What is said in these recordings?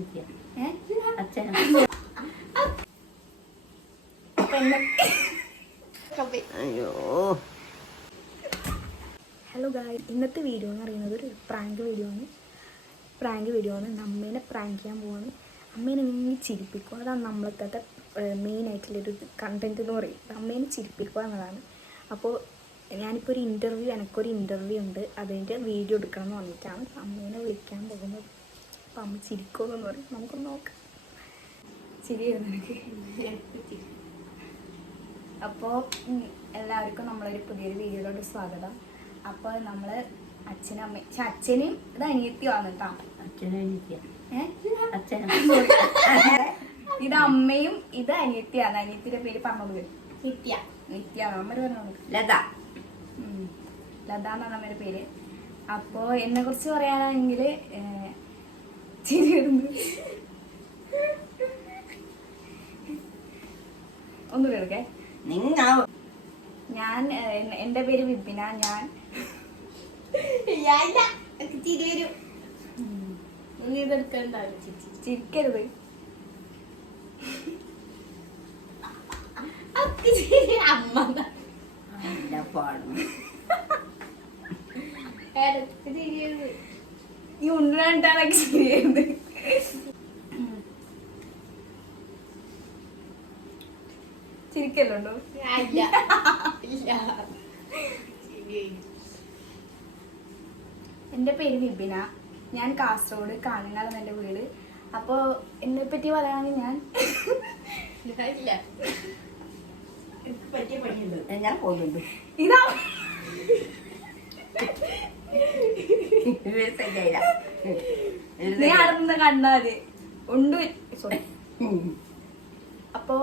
Hello guys, ഇന്നത്തെ video എന്ന് പറയുന്നത് ഒരു പ്രാങ്ക് വീഡിയോ ആണ്. അമ്മേനെ പ്രാങ്ക് ചെയ്യാൻ പോവാണ്. അമ്മേനെ എങ്ങനെ ചിരിപ്പിക്കുക, അതാണ് നമ്മളത്തെ മെയിനായിട്ടുള്ളൊരു കണ്ടൻറ്റ് എന്ന് പറയുന്നത്. അമ്മേനെ ചിരിപ്പിക്കുക എന്നതാണ്. അപ്പോൾ ഞാനിപ്പോൾ എനിക്കൊരു ഇൻ്റർവ്യൂ ഉണ്ട്, അതിൻ്റെ വീഡിയോ എടുക്കണം എന്ന് പറഞ്ഞിട്ടാണ് അമ്മേനെ വിളിക്കാൻ പോകുന്നത്. അപ്പോൾ അമ്മ ചിരിക്കുമെന്ന് പറയും, നമുക്കൊന്ന് നോക്കാം. ചിരി വരുന്നെനിക്ക്. അപ്പോൾ എല്ലാവർക്കും നമ്മളൊരു പുതിയൊരു വീഡിയോയിലോട്ട് സ്വാഗതം. അപ്പോൾ നമ്മൾ അച്ഛനും അമ്മയും അച്ഛനും ഇത് അനിയത്തിയാണ് കേട്ടോ. ഇത് അമ്മയും ഇത് അനിയത്തിയാണ്. അനിയത്തിയുടെ പേര് പറഞ്ഞോളൂ. നിത്യ അമ്മ പറഞ്ഞോളൂ. ലത എന്നാണ് അമ്മയുടെ പേര്. അപ്പോൾ എന്നെ കുറിച്ച് പറയാനാണെങ്കിൽ ചിരി വരുന്നു. ഒന്ന് കേൾക്കേ. ഞാൻ എൻ്റെ പേര് വിപിന. ഞാൻ ചിരിക്കരുത്. ഈ ഉണ്ടിട്ടാണ് ചിരിയത്. ചിരിക്കല്ലുണ്ടോ? എൻ്റെ പേര് വിപിന. ഞാൻ കാസർഗോഡ് കാഞ്ഞങ്ങാട് എൻ്റെ വീട്. അപ്പോൾ എന്നെ പറ്റി പറയുകയാണെങ്കിൽ ഞാൻ പോകുന്നുണ്ട്. ഇതാ നീ അടുത്ത് കണ്ടാല് ഉണ്ട്. സോറി. അപ്പോ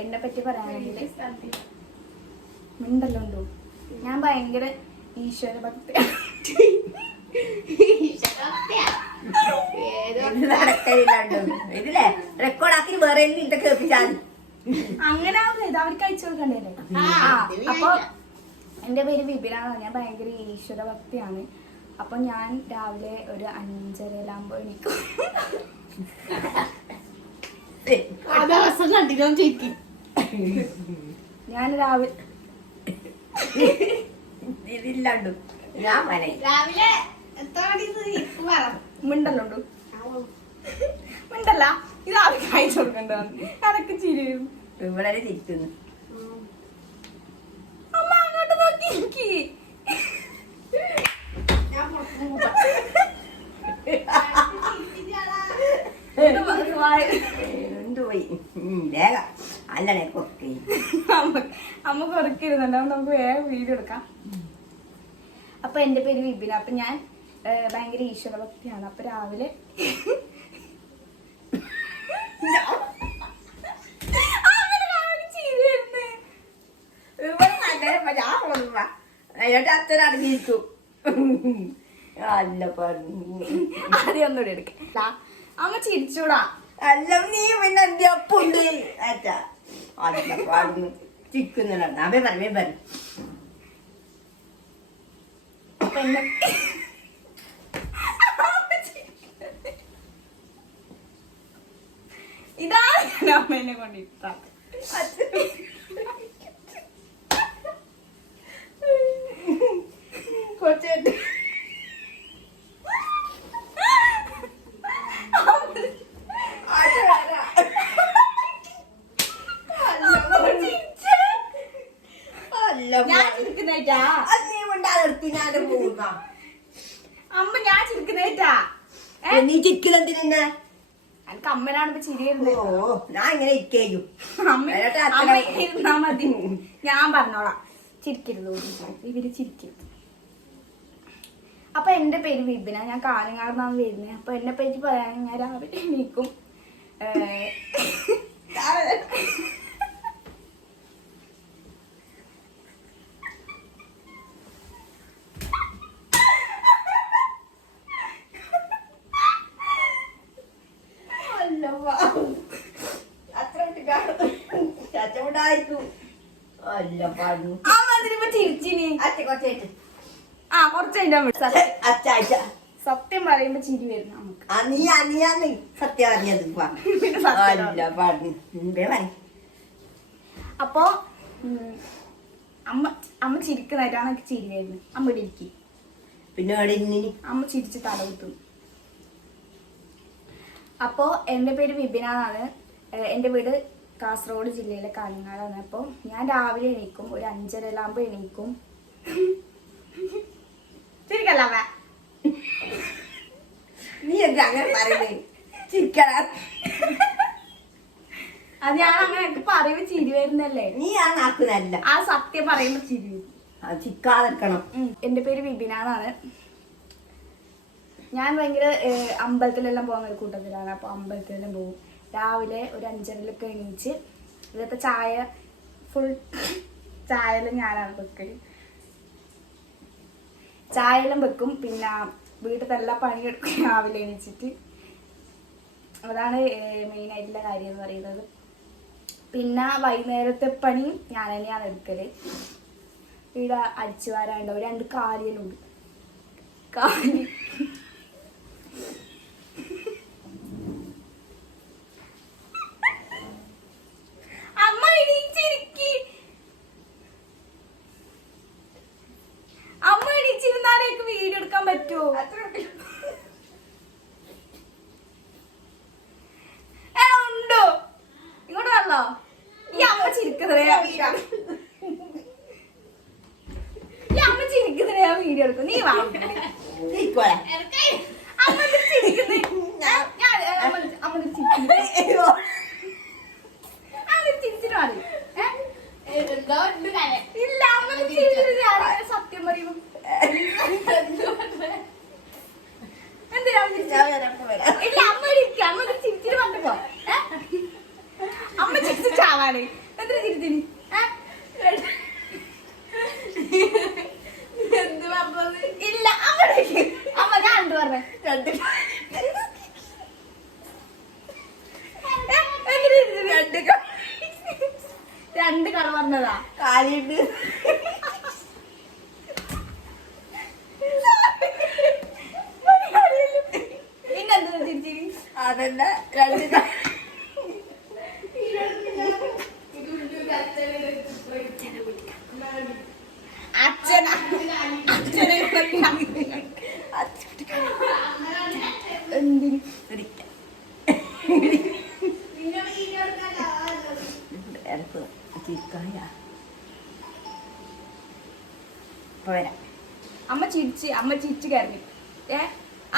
എന്നെ പറ്റി പറയാണെങ്കിൽ മിണ്ടല്ലോ ഉണ്ടോ, ഞാൻ ഭയങ്കര ഈശ്വര ഭക്തി. അങ്ങനെ ആവുന്നില്ല, ഇത് അവർക്ക് അയച്ചു കൊടുക്കണ്ടേ. അപ്പൊ എന്റെ പേര് വിപിനാണ്. ഞാൻ ഭയങ്കര ഈശ്വര ഭക്തിയാണ്. അപ്പൊ ഞാൻ രാവിലെ ഒരു 5:30 എണീക്കും. ഞാൻ രാവിലെ മിണ്ടല്ലോ മിണ്ടല്ല, ഇത് ആർക്ക് അയച്ചു കൊടുക്കണ്ടാണ്. അതൊക്കെ ചിരി വളരെ തിരിക്കുന്നു. അമ്മ അങ്ങോട്ട് നോക്കി എനിക്ക് അമ്മ കുറക്കിരുന്നുണ്ട്. നമുക്ക് വേഗം വീഡിയോ എടുക്കാം. അപ്പൊ എന്റെ പേര് വിപിന. അപ്പൊ ഞാൻ ഭയങ്കര ഈശ്വര ഭക്തിയാണ്. അപ്പൊ രാവിലെ അച്ഛനടങ്ങിയിരിക്കും. അല്ല ആദ്യം ഒന്നുകൂടി എടുക്ക. അമ്മ ചിരിച്ചൂടാ. അല്ല നീ പിന്നെ എന്റെ അപ്പുണ്ട് അച്ഛാ. അല്ല പാടുന്നു ചിക്കുന്നുണ്ട്. അവൻ പറഞ്ഞേ പറഞ്ഞു. ഇതാണ് ഞാൻ അമ്മേനെ കൊണ്ടിട്ടാ. കൊച്ചേട്ട് ഞാൻ ചിരിക്കുന്നേറ്റാ. അമ്മ ഞാൻ ചിരിക്കുന്നേറ്റാ. നീ ചിരിക്കുന്നെന്തിനാ? എനിക്ക് അമ്മനാണ് ഇപ്പൊ ചിരി വരുന്നത്. ഞാൻ ഇങ്ങനെ ഇരിക്കും. അമ്മ ഇരുന്നാ മതി, ഞാൻ പറഞ്ഞോളാം. ചിരിക്കരുത്, ഇവര് ചിരിക്കരുത്. അപ്പൊ എന്റെ പേര് വിപിന. ഞാൻ കാഞ്ഞങ്ങാടുന്നാണ് വരുന്നത്. അപ്പൊ എന്നെ പറ്റി പറയാണെങ്കിൽ ഞാൻ രാവിലെ എണീക്കും. സത്യം പറയുമ്പോ ചിരി വരുന്നു നമുക്ക്. നീയാന്ന് സത്യം അറിഞ്ഞത് പിന്നെ സത്യം അല്ല പറഞ്ഞു അപ്പോ അമ്മ ചിരിക്കുന്നതായിട്ടാണ് എനിക്ക് ചിരി വരുന്നത്. അമ്മ ഇവിടെ ഇരിക്കും. പിന്നെ അമ്മ ചിരിച്ച് തല കുത്തും. അപ്പോ എൻ്റെ പേര് വിപിന എന്നാണ്. എൻ്റെ വീട് കാസർഗോഡ് ജില്ലയിലെ കാഞ്ഞങ്ങാടാണ്. അപ്പോൾ ഞാൻ രാവിലെ എണീക്കും, ഒരു 5:30 എണീക്കും. ചിരിക്കല്ല നീ എന്താ അങ്ങനെ പറയുന്നേ? ചിരിക്കണ അത് ഞാൻ അങ്ങനെ പറയുമ്പോ ചിരി വരുന്നല്ലേ. നീ ആ നാക്കുന്നല്ല, ആ സത്യം പറയുമ്പോ ചിരി വരും. ചിക്കാതെക്കണം. എൻ്റെ പേര് വിപിന എന്നാണ്. ഞാൻ ഭയങ്കര അമ്പലത്തിലെല്ലാം പോകുന്ന ഒരു കൂട്ടത്തിലാണ്. അപ്പോൾ അമ്പലത്തിലെല്ലാം പോകും. രാവിലെ ഒരു 5:30 എണീച്ച് ഇവിടുത്തെ ചായ ഫുൾ ചായയെല്ലാം ഞാനാണ് വെക്കല്. ചായയെല്ലാം വെക്കും. പിന്നെ വീട്ടിലത്തെ എല്ലാ പണിയെടുക്കും രാവിലെ എണീച്ചിട്ട്. അതാണ് മെയിനായിട്ടുള്ള കാര്യം എന്ന് പറയുന്നത്. പിന്നെ വൈകുന്നേരത്തെ പണി ഞാൻ തന്നെയാണ് എടുക്കല്. ഇവിടെ അടിച്ചു വാരാനുണ്ടാവും. 2 കാലികളുണ്ട്. കാലി അമ്മ എണീച്ചിരിക്കി. അമ്മ എണീച്ചിരുന്നാലേക്ക് വീഡിയോ എടുക്കാൻ പറ്റുമോ? ഉണ്ടോ? ഇങ്ങോട്ട് വന്നോ? ഈ അമ്മ ചിരിക്കുന്നതേ വീഡിയോ എടുക്കും. നീ വാ. അമ്മ ചിരിക്കുന്നേ. ചിരിച്ചിട്ട് മതി. ഇല്ല അമ്മ സത്യം പറയൂ. എന്തിനാ ഇല്ല അമ്മ ഇരിക്കുക. അമ്മ ചിരിച്ചിട്ട് വന്നിപ്പോ അമ്മ ചിരിച്ചു ചാവാണ്. എന്തിനാ ചിരിച്ചിന്? ഇല്ല അമ്മ ഞാൻ എന്ത് പറഞ്ഞ 2 കട പറഞ്ഞതാ. കാലിണ്ട് പിന്നെന്താ ചിരിച്ചിരി? അതന്നെ 2 എന്തിന് അമ്മ ചിരിച്ച് കയറി.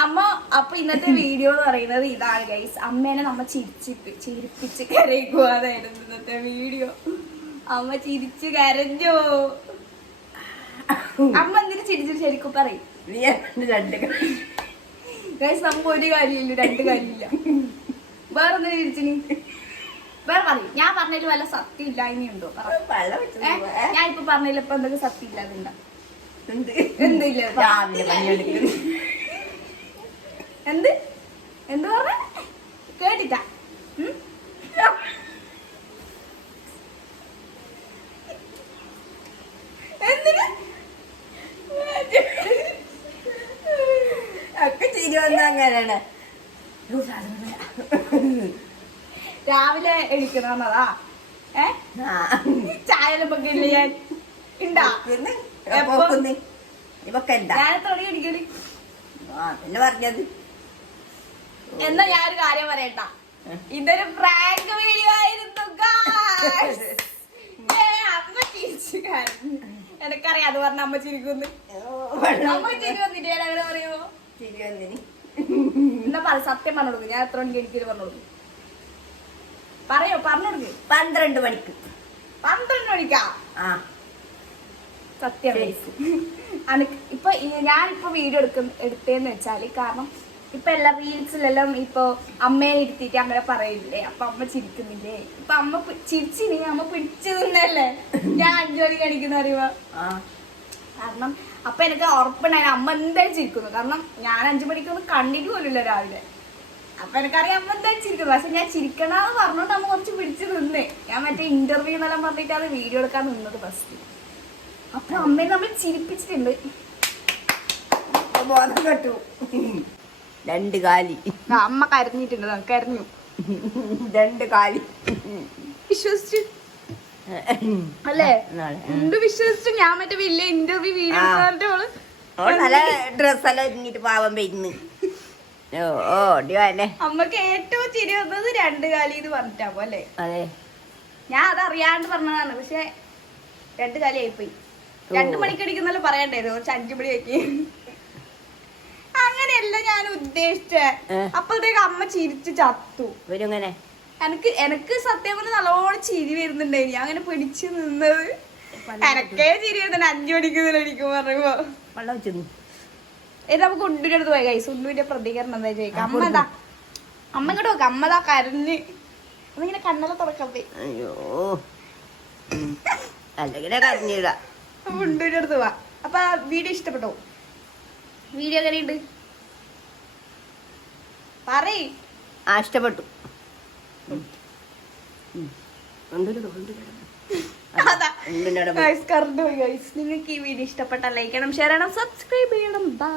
അമ്മ അപ്പൊ ഇന്നത്തെ വീഡിയോ എന്ന് പറയുന്നത് ഇതാണ് ഗൈസ്. അമ്മേനെ നമ്മ ചിരിപ്പിച്ച് കരയിക്കുവാതായിരുന്നു ഇന്നത്തെ വീഡിയോ. അമ്മ ചിരിച്ച് കരഞ്ഞോ? അമ്മ എന്തിനു ചിരിച്ചിട്ട് ശരിക്കും പറയും ഗൈസ്. നമുക്ക് ഒരു കാര്യമില്ല, 2 കാര്യമില്ല. വേറൊന്നിനും ചിരിച്ചിനി വേറെ പറയും. ഞാൻ പറഞ്ഞതിൽ വല്ല സത്യം ഇല്ലായ്മയുണ്ടോ? ഞാൻ ഇപ്പൊ പറഞ്ഞതിൽ ഇപ്പൊ എന്തൊക്കെ സത്യം ഇല്ലാതുണ്ടോ? എന്തില്ല എന്ത് പറഞ്ഞ കേട്ടിട്ടാ? എന്തിന് ഒക്കെ ചിരി വന്ന അങ്ങനെയാണ്. രാവിലെ എണിക്കണതാ. ചായലും ഒക്കെ ഇല്ല ഞാൻ ഉണ്ടാ. ഞാൻ എത്ര മണി എണിക്കല്? പറഞ്ഞത്. എന്നാ ഞാനൊരു കാര്യം പറയട്ടാ. ഇതൊരു പ്രാങ്ക് വീഡിയോ ആയിരുന്നു. അമ്മ ചിരിച്ചു കാരണം എനിക്കറിയാം. അത് പറഞ്ഞ അമ്മ ചിരിക്കുന്നു. അമ്മ ചിരി വന്നിട്ട് ഞാൻ അങ്ങനെ പറയുമോ? ചിരി വന്നിന് എന്നാ പറ, സത്യം പറഞ്ഞു കൊടുക്കും. ഞാൻ എത്ര മണിക്ക് എനിക്കൊരു പറഞ്ഞു കൊടുക്കും? പറയോ, പറഞ്ഞു കൊടുക്ക്. 12 മണിക്ക്. 12 മണിക്കാ? സത്യം. ഇപ്പൊ ഞാനിപ്പോ വീഡിയോ എടുത്തേന്ന് വെച്ചാല് കാരണം ഇപ്പൊ എല്ലാ റീൽസിലെല്ലാം ഇപ്പൊ അമ്മേനെ ഇരുത്തിയിട്ട് അങ്ങനെ പറയില്ലേ. അപ്പൊ അമ്മ ചിരിക്കുന്നില്ലേ? ഇപ്പൊ അമ്മ ചിരിച്ചിനി അമ്മ പിടിച്ചു നിന്നല്ലേ ഞാൻ 5 മണി കാണിക്കുന്ന അറിയുക. കാരണം അപ്പൊ എനിക്ക് ഉറപ്പുണ്ടായി അമ്മ എന്തായാലും ചിരിക്കുന്നു. കാരണം ഞാൻ 5 മണിക്കൊന്നും കണ്ടിട്ട് പോലില്ല രാവിലെ. അപ്പൊ എനിക്കറിയാം അമ്മ എന്തായാലും ചിരിക്കുന്നു. പക്ഷെ ഞാൻ ചിരിക്കണമെന്ന് പറഞ്ഞോണ്ട് അമ്മ കുറച്ച് പിടിച്ചു നിന്നേ. ഞാൻ മറ്റേ ഇന്റർവ്യൂ എന്നെല്ലാം പറഞ്ഞിട്ട് അത് വീഡിയോ എടുക്കാൻ നിന്നത് ഫസ്റ്റ്. അപ്പൊ അമ്മയെ നമ്മൾ ചിരിപ്പിച്ചിട്ടുണ്ട്. ബോധം കെട്ടു. 2 കാലി. അമ്മ കരഞ്ഞിട്ടുണ്ട്, കരഞ്ഞു. 2 കാലി വിശ്വസിച്ചു അല്ലേ? എന്ത് വിശ്വസിച്ചു? ഞാൻ മറ്റേ വലിയ ഇന്റർവ്യൂ വീഡിയോ നല്ല ഡ്രസ്സെല്ലാം ഒരുങ്ങിട്ട് പാവം വരുന്നു. ഓടിയോനെ അമ്മക്ക് ഏറ്റവും ചിരി വന്നത് 2 കാലി ഇത് പറഞ്ഞിട്ടാവോ അല്ലേ? അതെ, ഞാൻ അതറിയാണ്ട് പറഞ്ഞതാണ്. പക്ഷെ 2 കാലി ആയിപ്പോയി. 2 മണിക്ക് അടിക്കുന്നല്ലോ പറയണ്ടായിരുന്നു, കുറച്ച് 5 മണിയാക്കി. അങ്ങനെയല്ല ഞാൻ ഉദ്ദേശിച്ചേ. അപ്പോഴത്തേക്ക് അമ്മ ചിരിച്ച് ചത്തു. ഇവരിങ്ങനെ എനിക്ക് സത്യം പറഞ്ഞ നല്ലോണം ചിരി വരുന്നുണ്ടായി. ഞാൻ അങ്ങനെ പിടിച്ചു നിന്നത് എനക്കേ ചിരി വരുന്നുണ്ട്. 5 മണിക്ക് എനിക്ക് പറയുമ്പോ വെള്ളം വെച്ചു. ഇത് നമുക്ക് ഉണ്ണിന്റെ അടുത്ത് പോയി കൈസ്. ഉണ്ണിന്റെ പ്രതികരണം എന്താ ചോദിക്കാം. അമ്മതാ, അമ്മ ഇങ്ങോട്ട് നോക്കാം. അമ്മതാ കരഞ്ഞ് അമ്മങ്ങനെ കണ്ണെല്ലാം തുറക്കാൻ പോയി. അയ്യോ, അല്ലെങ്കിൽ കരഞ്ഞിടാ. ഉണ്ണിന്റെ അടുത്ത് പോവാ. അപ്പൊ വീഡിയോ ഇഷ്ടപ്പെട്ടോ? വീഡിയോ എങ്ങനെയുണ്ട് പറയ്. ഇഷ്ടപ്പെട്ടു. നിങ്ങൾക്ക് ഈ വീഡിയോ ഇഷ്ടപ്പെട്ടാൽ ലൈക്ക് ചെയ്യണം, ഷെയർ ചെയ്യണം, സബ്സ്ക്രൈബ് ചെയ്യണം. ബൈ.